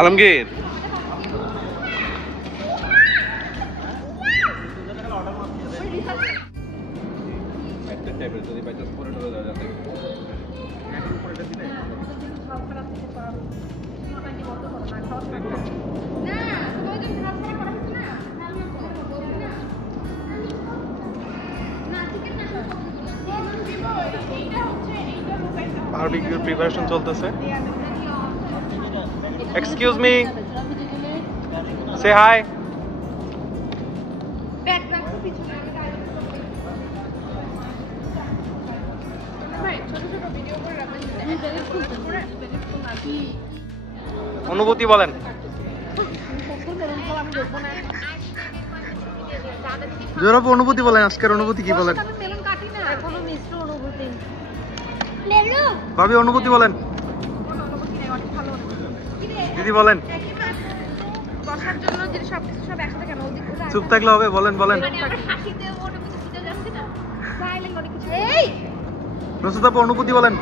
Alamgir বারবিকিউর preparation চলতেছে। Excuse me, সে high. অনুভূতি বলেন। জোরব অনুভূতি বলেন, আজকের অনুভূতি কি বলেন? ভাবি অনুভূতি বলেন। দিদি বলেন। চুপ থাকলে হবে, বলেন বলেন। নুসরাত আপু অনুভূতি বলেন।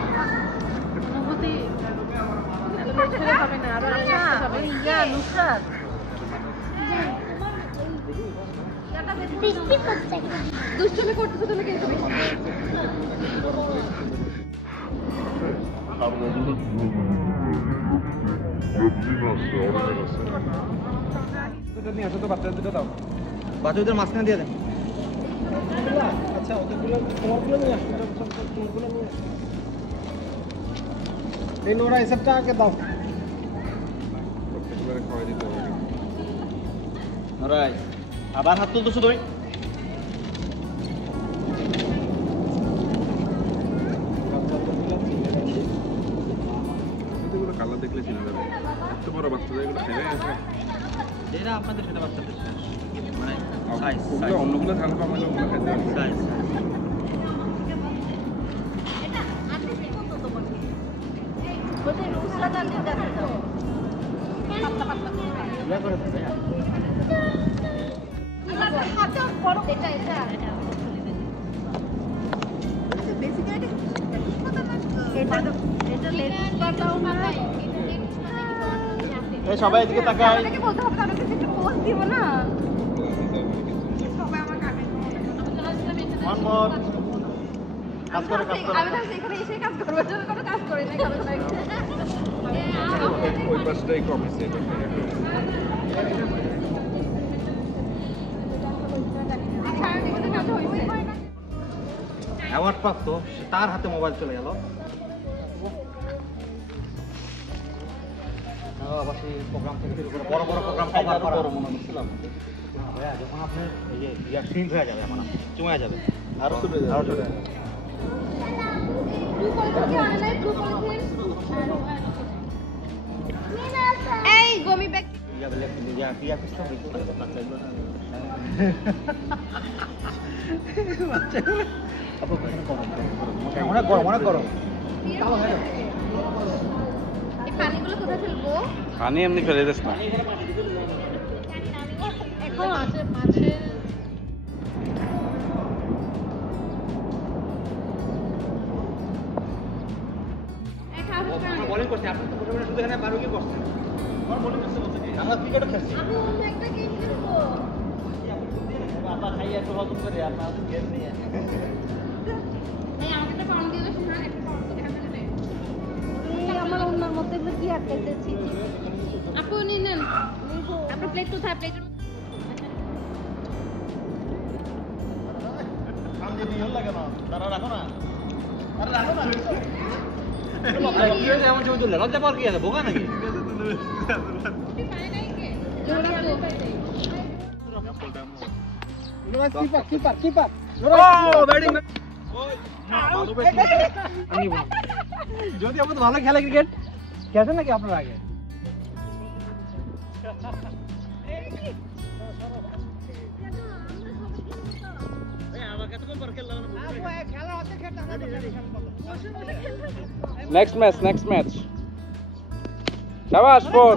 বাচ্চাদের মাঝখানে দিয়ে দেন। আচ্ছা এই নোরা এসবটা আগে দাও। আবার হাত তুলতেছো তুমি। কালার দেখলে চিনে যাবে। এত বড় বাচ্চাদের এগুলো খেয়ে গেছে। যেটা আপনাদের সেটা বাচ্চাদের মানে সাইজ অন্যগুলো ঝাল কম হলে ওগুলো খেতে হবে সাইজ। এটা আজকে কত তো বলি ওদের রুসলাত আনতে যাচ্ছে তো পাতলা পাতলা ইয়া করে দেবে এটা হাতে বড় এটা বেসিক্যালি এটা লেটস পাতাও না এই সবাই এদিকে তাকায়। আপনাকে বলতে হবে আমি কিছু পোস্ট দিব না। সবাই আমার কানে ওয়ান মোর কাজ করে আমি তো এখানে এসে কাজ করব, যদি কোনো কাজ করে না কাজ নাই। ওই পাশটাই কম আছে এটা। অ্যাওয়ার্ড প্রাপ্ত তার হাতে মোবাইল চলে গেল। প্রোগ্রাম থেকে শুরু করে বড় বড় প্রোগ্রাম কভার করা মনে হচ্ছিলাম। ভাইয়া যখন আপনি এই যে ইয়ার সিন হয়ে যাবে আমার চুমে যাবে আরো চলে যাবে আরো চলে যাবে। এই গমি ব্যাগ ইয়া বলে ইয়া ইয়া কিছু বাচ্চা আপু অনেক গরম অনেক গরম। পানিগুলো কোথায় ফেলবো? পানি এমনি ফেলে দিস না। এখন আছে মাছের বোলিং করতে আপনি তো বসে বসে শুধু এখানে বারো কি করছেন? আমার বোলিং করতে বলতে কি আমরা ক্রিকেটও খেলছি। আমি অন্য একটা গেম খেলবো। আপনারা খাইয়ে একটু হজম করে আপনারা তো গেম নিয়ে এই আমাকে একটা পাউন্ড দিয়ে দাও না, একটা পাউন্ড তো দেখা যাবে। এই আমার অন্যর মধ্যে কি আটকেছি। আপু নিন নেন আপনার প্লেট কোথায়? প্লেটের কাম দিয়ে নিয়ে লাগে না তারা রাখো না আরে রাখো না এমন চলে চলে লজ্জা পাওয়ার কি আছে বোকা নাকি? যদি আপনি ভালো খেলে ক্রিকেট খেলছেন নাকি আপনার আগে? Next match. Shabash, 4.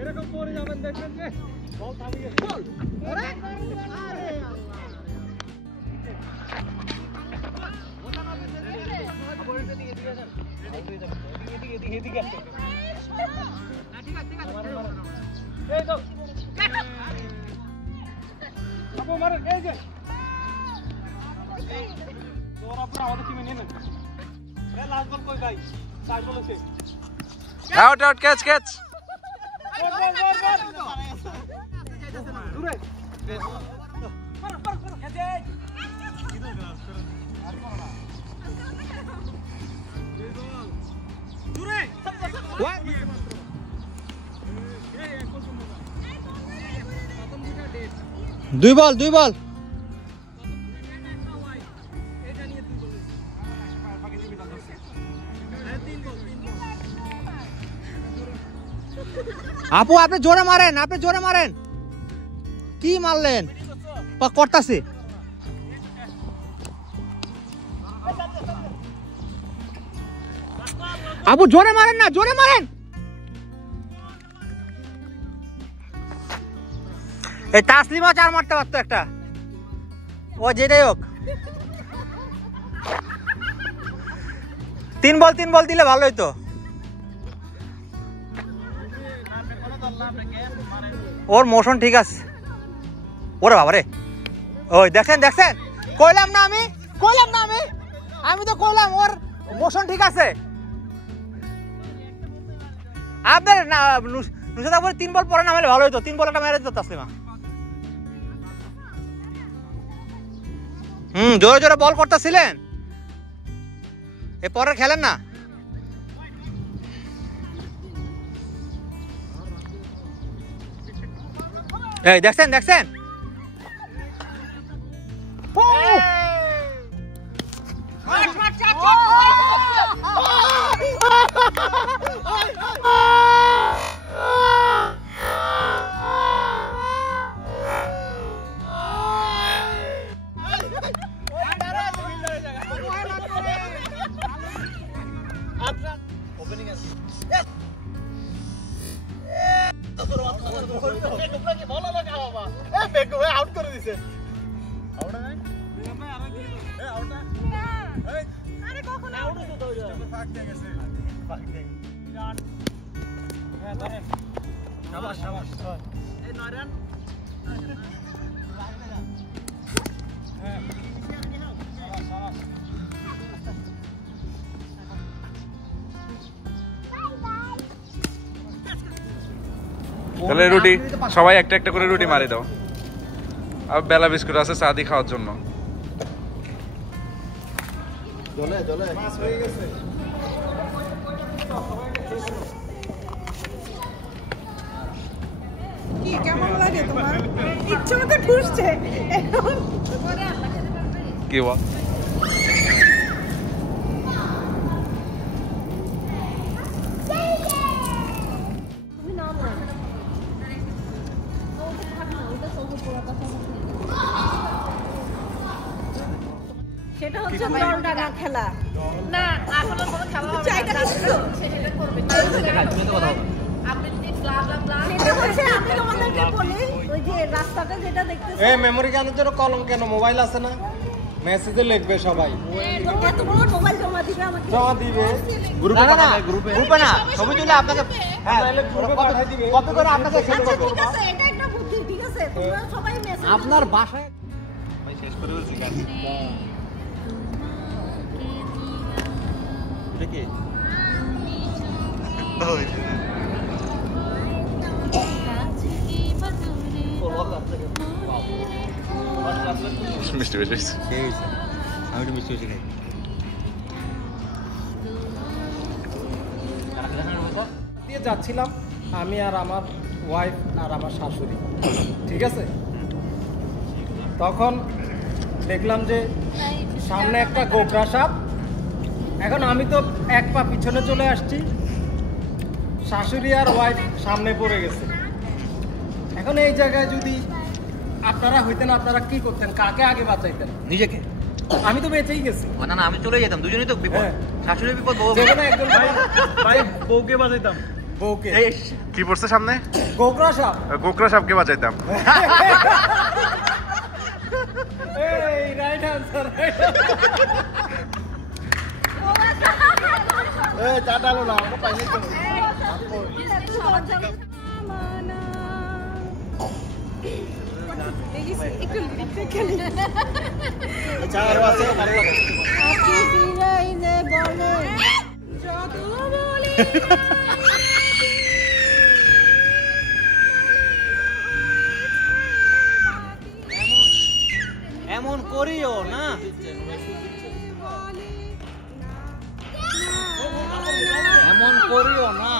এরকম পরে যাবেন দেখবেন যে বল থামিয়ে Out, out, catch, catch. দুই বল আপু আপনি জোরে মারেন কি মারলেন করতাছে আপু জোরে মারেন এই তাসলিমা 4 মারতে পারতো একটা ও যেটাই হোক 3 বল দিলে ভালো হইতো ওর মোশন ঠিক আছে ওরে বাবা রে ওই দেখেন কইলাম না আমি তো কইলাম ওর মোশন ঠিক আছে আপনার না নুসাদা বলে 3 বল পরে না হলে ভালো হতো 3 বলটা মেরে দিত তাসলিমা জোরে বল করতেছিলেন এ পরে খেলেন না এই দেখছেন আউট করে দিছে তাহলে রুটি সবাই একটা করে রুটি মারি দাও আর বেলা বিস্কুট আছে চা দি খাওয়ার জন্য মাছ হয়ে গেছে কি কেমন লাগে তোমার ইচ্ছে মতো ঠুসছে কি বল সেটা হচ্ছে দল ডানা খেলা না আসলে কোনো খেলা হবে না সেটা করবে আপনি যদি ব্লা ব্লা ব্লা সেটা হচ্ছে আমি তোমাদেরকে বলি ওই যে রাস্তাটা যেটা দেখতেছেন এই মেমরি কার্ডের জন্য কলম কেন মোবাইল আছে না মেসেজে লিখবে সবাই এত বড় মোবাইল জমা দিবে আমাকে জমা দিবে গ্রুপে না ছবি তুলে আপনাকে হ্যাঁ গ্রুপে পাঠিয়ে দিবে কপি করে আপনাকে সেন্ড করব ঠিক আছে এটা একটা বুদ্ধি ঠিক আছে তোমরা সবাই মেসেজ আপনার বাসায় ভাই শেষ করে বলছি গান দেখি মিষ্টি বেশি আমি তো মিষ্টি বেশি খাই দিয়ে যাচ্ছিলাম আমি আর আমার ওয়াইফ আর আমার শাশুড়ি ঠিক আছে তখন দেখলাম যে সামনে একটা গোবরা সাপ এখন আমি তো এক পা পিছনে চলে আসছি শাশুড়ি আর ওয়াইফ সামনে পড়ে গেছে এখন এই জায়গায় যদি আপনারা হইতেন আপনারা কি করতেন কাকে আগে বাঁচাইতেন নিজেকে আমি তো বেঁচেই গেছি না না আমি চলে যেতাম দুজনেই তো বিপদ হ্যাঁ। শাশুড়ির বিপদ বউ যেখানে একজন ভাই বউকে বাজাইতাম বউকে কি পড়ছে সামনে? গোকরা সাপ। গোকরা সাপকে বাঁচাইতাম। এই রাইট আনসার। এই চাটালো না, আমরা পাইনি তো। চার আছে কারো এমন করিও না, এমন করিও না।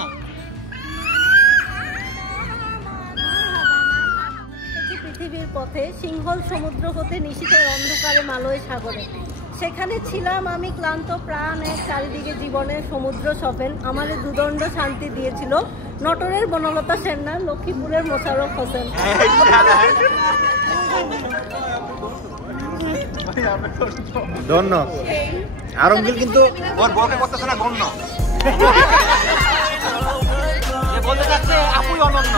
পৃথিবীর পথে সিংহল সমুদ্র হতে নিশীথের অন্ধকারে মালয় সাগরে, সেখানে ছিলাম আমি ক্লান্ত প্রাণে, চারিদিকে জীবনের সমুদ্র সফেন। আমারে দুদণ্ড শান্তি দিয়েছিল নটরের বনলতা সেননা, লক্ষ্মীপুরের মোশাররফ হোসেন। ধন্য আরঙ্গিল কিন্তু ওর বউকে করতেছে না গণ্য, বলতে চাচ্ছে আপুই অনন্য।